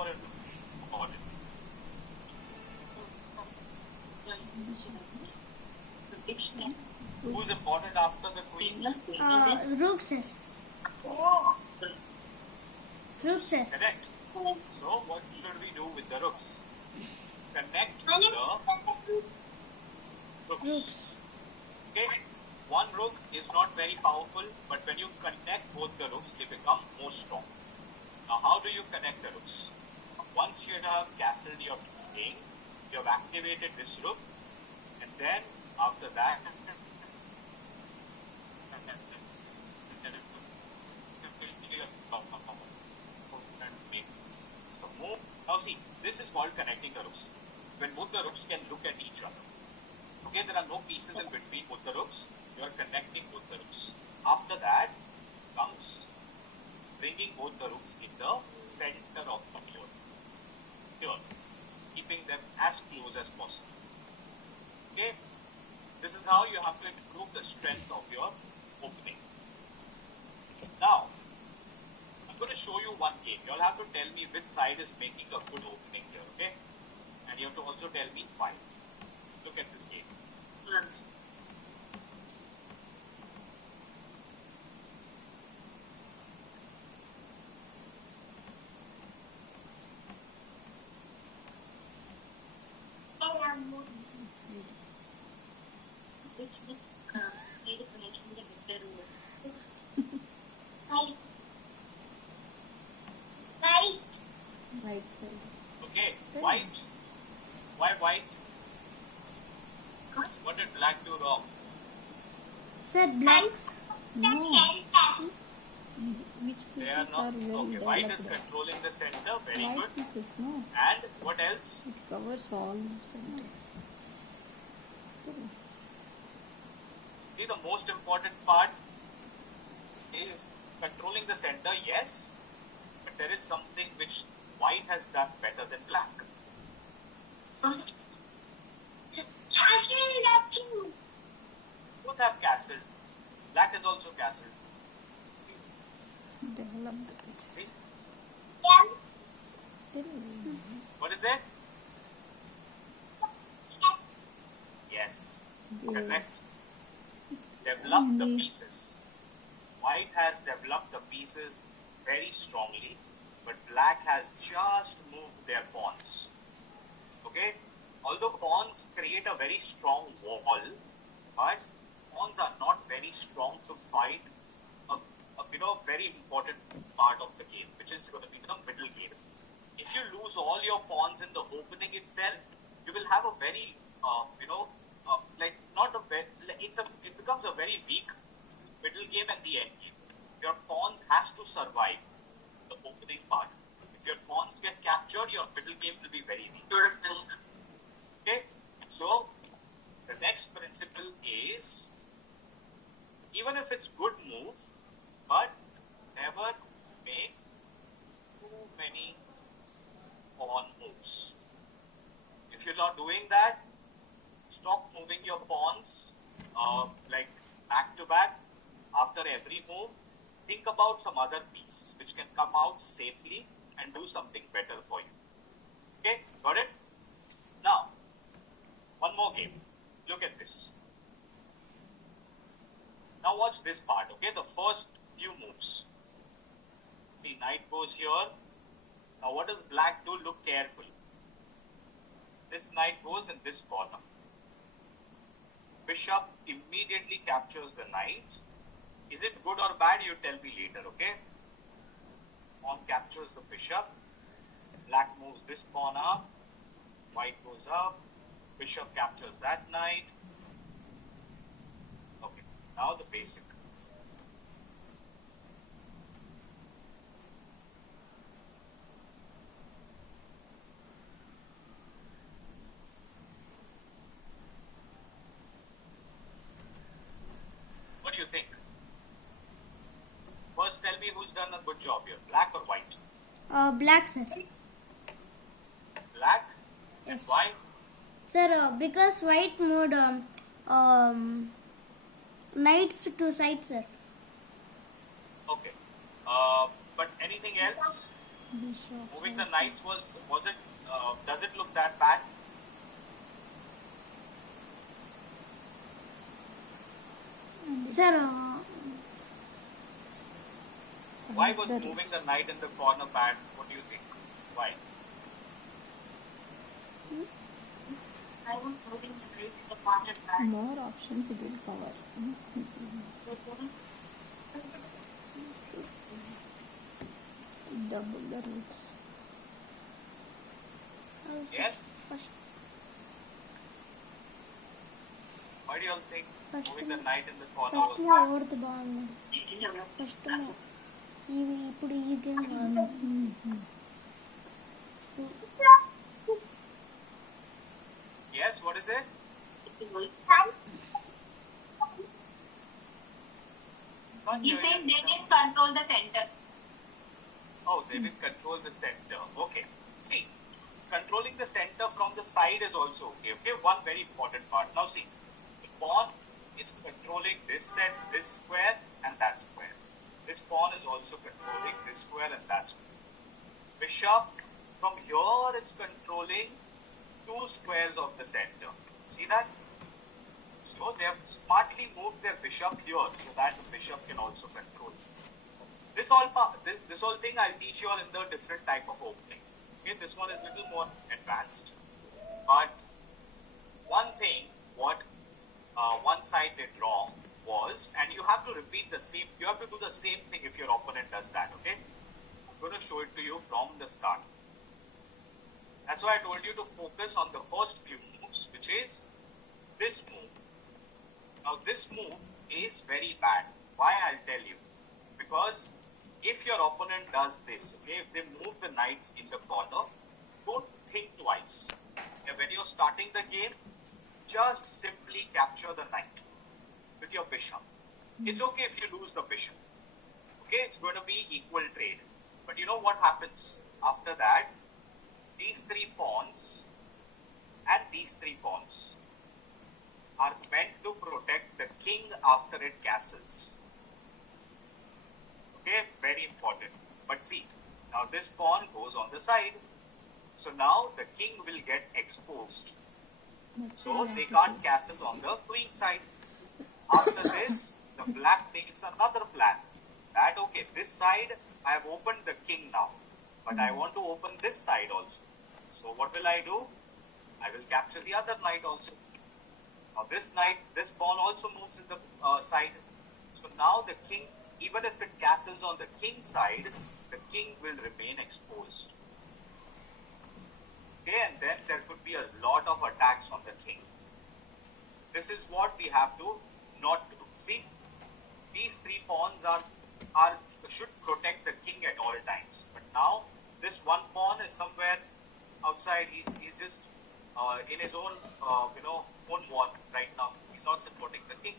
more important? Who's important after the queen? Rook, sir. Rook, sir. Correct. So what should we do with the rooks? Connect the rooks. Okay. One rook is not very powerful, but when you connect both the rooks, they become more strong. Now, how do you connect the rooks? Once you have castled your king, you have activated this rook, and then after that, move. Now see, this is called connecting the rooks. When both the rooks can look at each other. Okay, there are no pieces in between both the rooks. You are connecting both the rooks. After that comes bringing both the rooks in the center of the board. Here, keeping them as close as possible. Okay, this is how you have to improve the strength of your opening. Now, I'm going to show you one game. You'll have to tell me which side is making a good opening here, okay? And you have to also tell me why. Look at this game. White side. Okay, white. Why white? What did black do wrong? Sir, blacks. No. Which They are pieces not. are well Okay, white is developed? controlling the center. Very White good. pieces, no. And what else? It covers all the center. See, the most important part is controlling the center, yes. But there is something which white has done better than black. Both have castled. Black is also castled. Develop the pieces. See? Tell me. What is it? Yes. Correct. Develop the pieces. White has developed the pieces very strongly, but black has just moved their pawns. Okay? Although pawns create a very strong wall, but pawns are not very strong to fight a very important part of the game, which is going to be the middle game. If you lose all your pawns in the opening itself, you will have a very, it becomes a very weak middle game and the end game. Your pawns has to survive the opening part. If your pawns get captured, your middle game will be very weak. Okay, so the next principle is, even if it's good move, but never make too many pawn moves. If you're not doing that, stop moving your pawns like back to back after every move. Think about some other piece which can come out safely and do something better for you. Okay, got it? Now, one more game. Look at this. Now watch this part, okay? The first few moves. See, knight goes here. Now what does black do? Look carefully. This knight goes in this corner. Bishop immediately captures the knight. Is it good or bad? You tell me later, okay? Pawn captures the bishop. Black moves this pawn up. White goes up. Bishop captures that knight. Okay, now the basic. What do you think? First, tell me who's done a good job here, black or white? Black, sir. Black? Yes. Why? Sir, because white moved knights to side, sir. Okay. But anything else? Bishop. Moving the knights was it? Does it look that bad? Sir, Why was moving the knight in the corner bad? What do you think? Why? I was moving the knight in the corner back. More options it will cover. Double the roots. Yes. first, Why do you all think First moving the knight in the corner first was move bad? ఎవరిది బాగుంది first move ఇవి ఇప్పుడు ఈ game బాగుంది Yes. What is it? Can't He hear said you. they can control the center. Oh, they will control the center. Okay. See, controlling the center from the side is also okay. Okay, one very important part. Now see, the pawn is controlling this set, this square, and that square. This pawn is also controlling this square and that square. Bishop, from here it's controlling two squares of the center. See that? So they have smartly moved their bishop here so that the bishop can also control. This whole thing I'll teach you all in the different type of opening. Okay, this one is little more advanced. But one thing what one side did wrong was, and you have to repeat the same, you have to do the same thing if your opponent does that, okay? I'm going to show it to you from the start. That's why I told you to focus on the first few moves, which is this move. Now this move is very bad. Why? I'll tell you. Because if your opponent does this, okay, if they move the knights in the corner, don't think twice. Okay, when you're starting the game, just simply capture the knight with your bishop. It's okay if you lose the bishop. Okay, it's going to be equal trade. But you know what happens after that? These three pawns and these three pawns are meant to protect the king after it castles. Okay, very important. But see, now this pawn goes on the side. So now the king will get exposed. So they can't castle on the queen side. After this, the black takes another plan. That okay, this side I have opened the king now, but I want to open this side also. So what will I do? I will capture the other knight also. Now this knight, this pawn also moves in the side. So now the king, even if it castles on the king side, the king will remain exposed. Okay, and then there could be a lot of attacks on the king. This is what we have to not do. See, these three pawns should protect the king at all times. But now this one pawn is somewhere outside. He's just in his own own war right now. He's not supporting the king.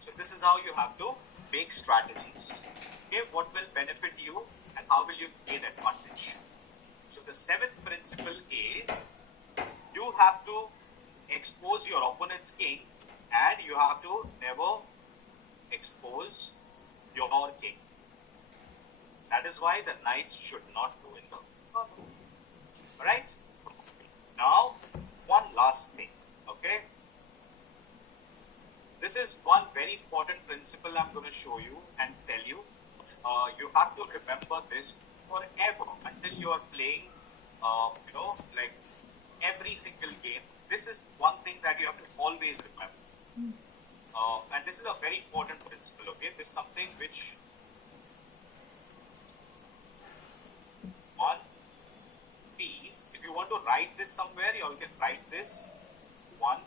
So this is how you have to make strategies. Okay, what will benefit you and how will you gain advantage? So the seventh principle is you have to expose your opponent's king and you have to never expose your king. That is why the knights should not go in the corner. Alright? Now, one last thing. Okay? This is one very important principle I'm going to show you and tell you. You have to remember this forever until you are playing, like every single game. This is one thing that you have to always remember. And this is a very important principle, okay? This is something which one piece, if you want to write this somewhere, you all can write this. One.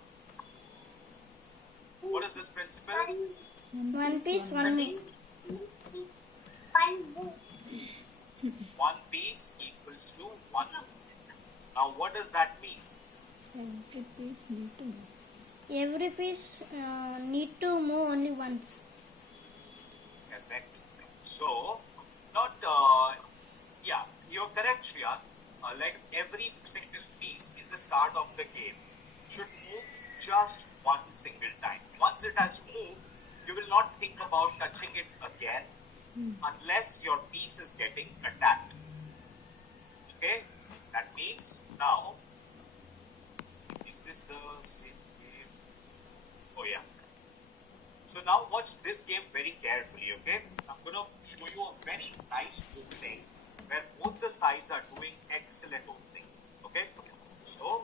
What is this principle? one piece, one move. One piece equals to one move. Now, what does that mean? Every piece need to move. Every piece need to move only once. Correct. So, not, you're correct, Shreyan. Like every single piece in the start of the game should move just one single time. Once it has moved, you will not think about touching it again unless your piece is getting attacked. Okay, that means now, is this the same game? Oh yeah. So now watch this game very carefully, okay? I'm going to show you a very nice opening where both the sides are doing excellent opening, okay? So